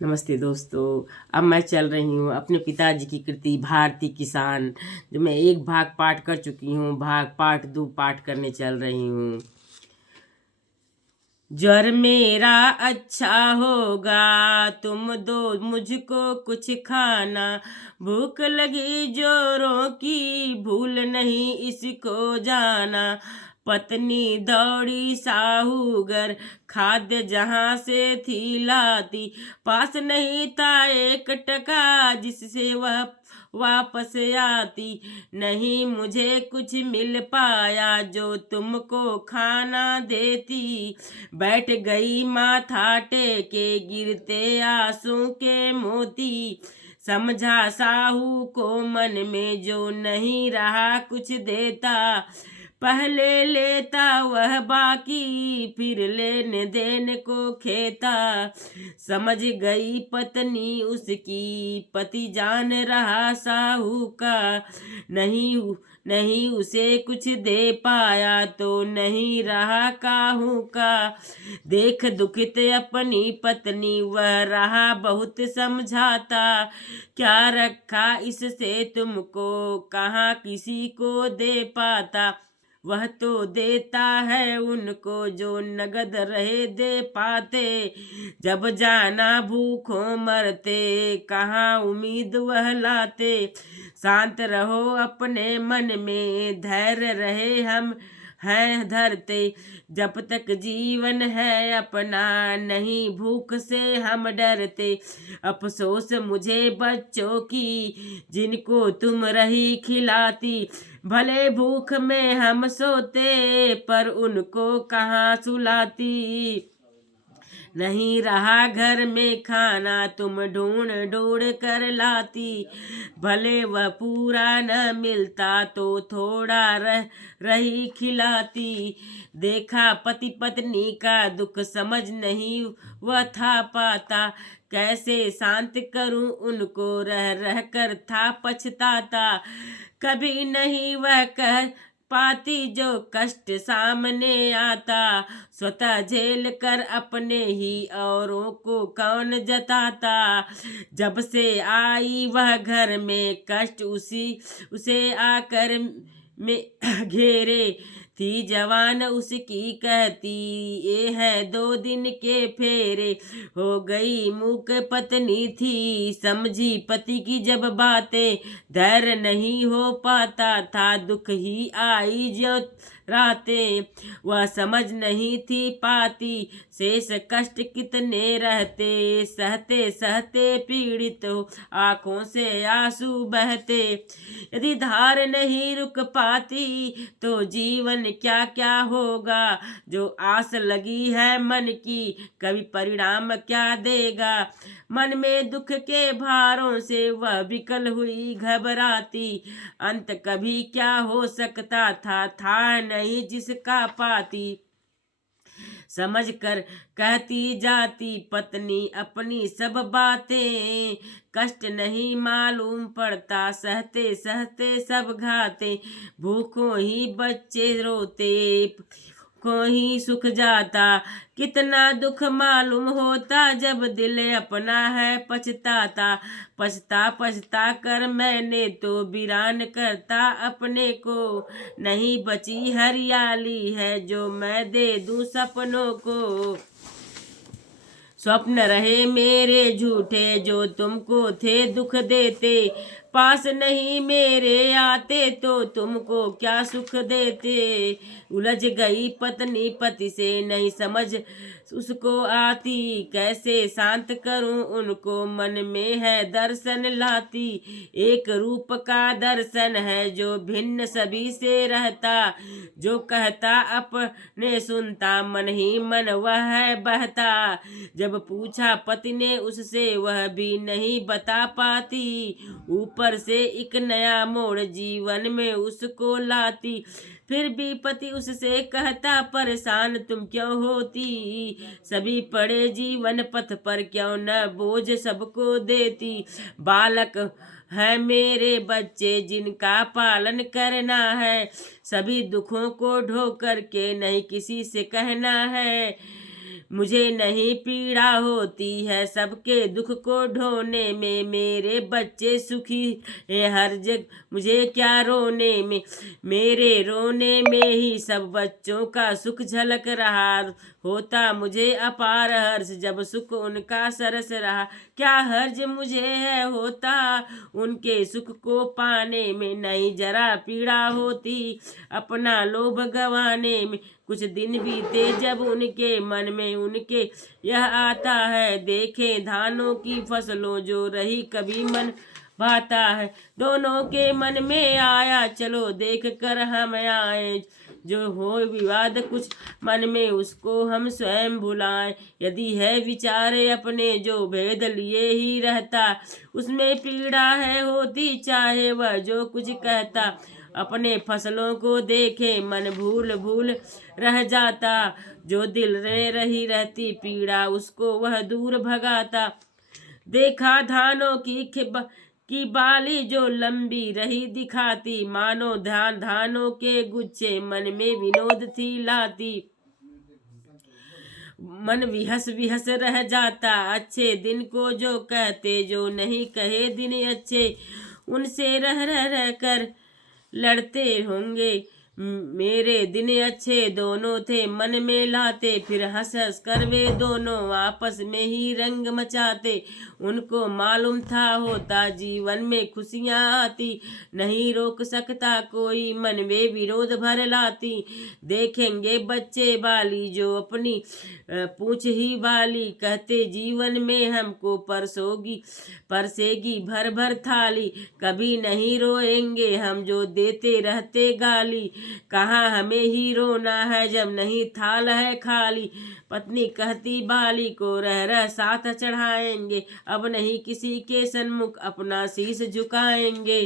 नमस्ते दोस्तों। अब मैं चल रही हूँ अपने पिताजी की कृति भारतीय किसान, जो मैं एक भाग पाठ कर चुकी हूँ। पाठ 2 पाठ करने चल रही हूँ। ज्वर मेरा अच्छा होगा, तुम दो मुझको कुछ खाना। भूख लगी जोरों की, भूल नहीं इसको जाना। पत्नी दौड़ी साहूगर, खाद्य जहाँ से थी लाती। पास नहीं था एक टका, जिससे वह वापस आती। नहीं मुझे कुछ मिल पाया, जो तुमको खाना देती। बैठ गई माथा टेके, गिरते आंसू के मोती। समझा साहू को मन में, जो नहीं रहा कुछ देता। पहले लेता वह बाकी, फिर लेने देने को खेता। समझ गई पत्नी उसकी, पति जान रहा साहू का। नहीं नहीं उसे कुछ दे पाया, तो नहीं रहा काहू का। देख दुखित अपनी पत्नी, वह रहा बहुत समझाता। क्या रखा इससे तुमको, कहाँ किसी को दे पाता। वह तो देता है उनको, जो नगद रहे दे पाते। जब जाना भूखों मरते, कहाँ उम्मीद वह लाते। शांत रहो अपने मन में, धैर्य रहे हम हैं धरते। जब तक जीवन है अपना, नहीं भूख से हम डरते। अफसोस मुझे बच्चों की, जिनको तुम रही खिलाती। भले भूख में हम सोते, पर उनको कहाँ सुलाती। नहीं रहा घर में खाना, तुम ढूंढ ढूंढ कर लाती। भले वह पूरा न मिलता, तो थोड़ा रही खिलाती। देखा पति पत्नी का दुख, समझ नहीं वह था पाता। कैसे शांत करूं उनको, रह रह कर था पछताता। कभी नहीं वह कह पाती, जो कष्ट सामने आता। स्वतः झेल कर अपने ही, औरों को कौन जताता। जब से आई वह घर में, कष्ट उसे आकर में घेरे। थी जवान उसकी कहती, ये है 2 दिन के फेरे। हो गई मूक पत्नी थी, समझी पति की जब बातें। धैर्य नहीं हो पाता था, दुख ही आई जो रातें। वह समझ नहीं थी पाती, शेष कष्ट कितने रहते। सहते सहते पीड़ित हो, आंखों से आंसू बहते। यदि धार नहीं रुक पाती, तो जीवन क्या क्या होगा। जो आस लगी है मन की, कभी परिणाम क्या देगा। मन में दुख के भारों से वह विकल हुई घबराती। अंत कभी क्या हो सकता था नहीं जिसका पाती। समझ कर कहती जाती पत्नी अपनी सब बातें। कष्ट नहीं मालूम पड़ता, सहते सहते सब घाते। भूखों ही बच्चे रोते, को ही सुख जाता। कितना दुख मालूम होता, जब दिल अपना है पछताता। पछता पछता कर मैंने तो वीरान करता अपने को। नहीं बची हरियाली है, जो मैं दे दूं सपनों को। स्वप्न रहे मेरे झूठे, जो तुमको थे दुख देते। पास नहीं मेरे आते, तो तुमको क्या सुख देते। उलझ गई पत्नी पति से, नहीं समझ उसको आती। कैसे शांत करूं उनको, मन में है दर्शन लाती। एक रूप का दर्शन है, जो भिन्न सभी से रहता। जो कहता अपने सुनता, मन ही मन वह है बहता। जब पूछा पति ने उससे, वह भी नहीं बता पाती। ऊपर से एक नया मोड़ जीवन में उसको लाती। फिर भी पति उससे कहता, परेशान तुम क्यों होती। सभी पड़े जीवन पथ पर, क्यों न बोझ सबको देती। बालक है मेरे बच्चे, जिनका पालन करना है। सभी दुखों को ढो कर के नहीं किसी से कहना है। मुझे नहीं पीड़ा होती है सबके दुख को ढोने में, मेरे बच्चे सुखी है हर जग मुझे क्या रोने में, मेरे रोने में ही सब बच्चों का सुख झलक रहा, होता मुझे अपार हर्ष जब सुख उनका सरस रहा, क्या हर्ज मुझे है होता उनके सुख को पाने में, नहीं जरा पीड़ा होती अपना लोभ गंवाने में, कुछ दिन बीते जब उनके मन में उनके यह आता है, देखें धानों की फसलों जो रही कभी मन भाता है, दोनों के मन में आया चलो देख कर हम आए, जो हो विवाद कुछ मन में उसको हम स्वयं भुलाएं, यदि है विचारे अपने जो भेद लिए ही रहता, उसमें पीड़ा है होती चाहे वह जो कुछ कहता, अपने फसलों को देखे मन भूल भूल रह जाता, जो दिल में रही रहती पीड़ा उसको वह दूर भगाता, देखा धानों की बाली जो लंबी रही दिखाती, मानो धानों के गुच्छे मन में विनोद थी लाती, मन विहस विहस रह जाता, अच्छे दिन को जो कहते जो नहीं कहे दिन अच्छे, उनसे रह कर लड़ते होंगे, मेरे दिन अच्छे दोनों थे मन में लाते, फिर हंस हंस कर वे दोनों आपस में ही रंग मचाते, उनको मालूम था होता जीवन में खुशियाँ आती, नहीं रोक सकता कोई मन वे विरोध भर लाती, देखेंगे बच्चे बाली जो अपनी पूछ ही वाली, कहते जीवन में हमको परसेगी भर भर थाली, कभी नहीं रोएंगे हम जो देते रहते गाली, कहाँ हमें ही रोना है जब नहीं थाल है खाली, पत्नी कहती बाली को रह साथ चढ़ाएंगे, अब नहीं किसी के सन्मुख अपना शीश झुकाएंगे।